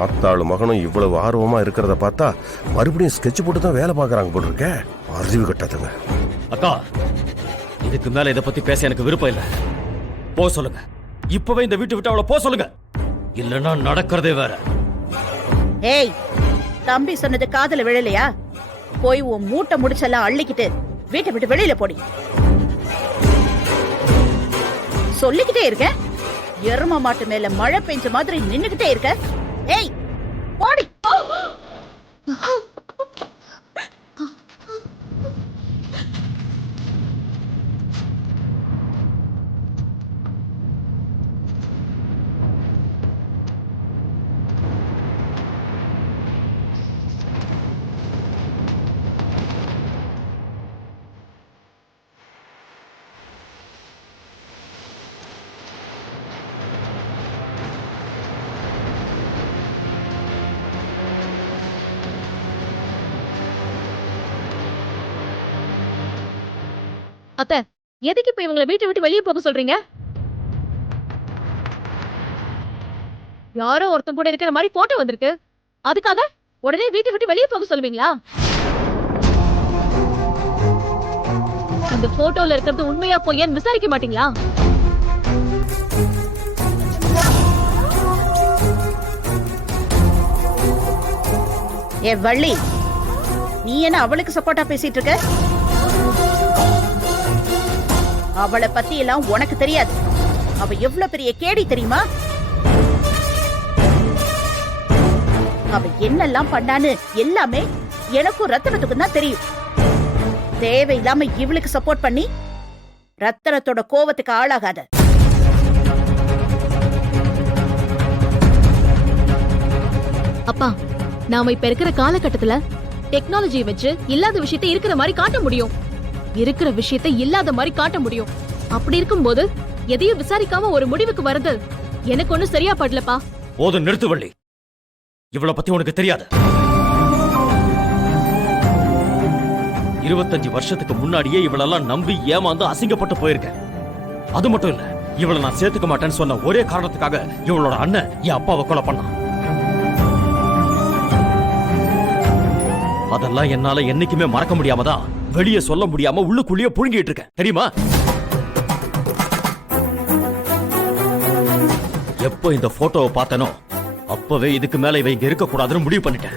ஆத்தாளு மகனும் இவ்வளவு ஆர்வமா இருக்கிறத பார்த்தா மறுபடியும் ஸ்கெட்ச் போட்டு தான் வேலை பார்க்கறாங்க போல இருக்க. அறிவு கட்டாதுங்க. அக்கா, இதுக்கு மேல இதை பத்தி பேச எனக்கு விருப்பம் இல்ல. போ சொல்லுங்க. இப்பவே இந்த வீட்டு விட்டு அவளை போ சொல்லுங்க. இல்லன்னா நடக்கிறதே வேற. ஏய், தம்பி சொன்னது காதுல விழலையா? போய் உன் மூட்டை முடிச்செல்லாம் அள்ளிக்கிட்டு வீட்டை விட்டு வெளியில போடி. சொல்லிக்கிட்டே இருக்க, எரும மாட்டு மேல மழை பெஞ்ச மாதிரி நின்னுகிட்டே இருக்க. ஏய், போடி. அத்தை, எதுக்கு இப்ப இவங்களை வீட்டை விட்டு வெளியே போக சொல்றீங்க? யாரோ ஒருத்தன் கூட இருக்கிற மாதிரி போட்டோ வந்திருக்கு. அதுக்காக உடனே வீட்டை விட்டு வெளியே போக சொல்லுவீங்களா? இந்த போட்டோல இருக்கிறது உண்மையா பொய்யான்னு விசாரிக்க மாட்டீங்களா? ஏ வள்ளி, நீ என்ன அவளுக்கு சப்போர்ட்டா பேசிட்டு இருக்க? அவளை பத்தி எல்லாம் உனக்கு தெரியாது. அவ எவ்வளவு பெரிய கேடி தெரியுமா? அவ என்னெல்லாம் பண்ணான்னு எல்லாமே எனக்கும் ரத்தனத்துக்கும் தான் தெரியும். தேவையில்லாம இவளுக்கு சப்போர்ட் பண்ணி ரத்தனத்தோட கோவத்துக்கு ஆளாகாத. அப்பா, நாம இப்ப இருக்கிற காலகட்டத்துல டெக்னாலஜியை வச்சு இல்லாத விஷயத்தை இருக்கிற மாதிரி காட்ட முடியும். இருக்கிற விஷயத்தை இல்லாத மாதிரி காட்ட முடியும். அப்படி இருக்கும்போது எதையும் விசாரிக்காம ஒரு முடிவுக்கு வருது எனக்கு ஒண்ணும் சரியா படலப்பா. போதும், நிறுத்து வள்ளி. இவளை பத்தி உனக்கு தெரியாது. 25 வருஷத்துக்கு முன்னாடியே இவளெல்லாம் நம்பி ஏமாந்து அசிங்கப்பட்டு போயிருக்கேன். அது மட்டும் இல்ல, இவளை நான் சேர்த்துக்க மாட்டேன்னு சொன்ன ஒரே காரணத்துக்காக இவளோட அண்ணன் என் அப்பாவை கொலை பண்ணான். அதெல்லாம் என்னால என்னைக்குமே மறக்க முடியாம தான் வெளியே சொல்ல முடியாம உள்ளுக்குள்ளேயே புழுங்கிட்டு இருக்கேன், தெரியுமா? எப்போ இந்த போட்டோவை பார்த்தனோ அப்பவே இதுக்கு மேல இவ இங்க இருக்க கூடாதுன்னு முடிவு பண்ணிட்டேன்.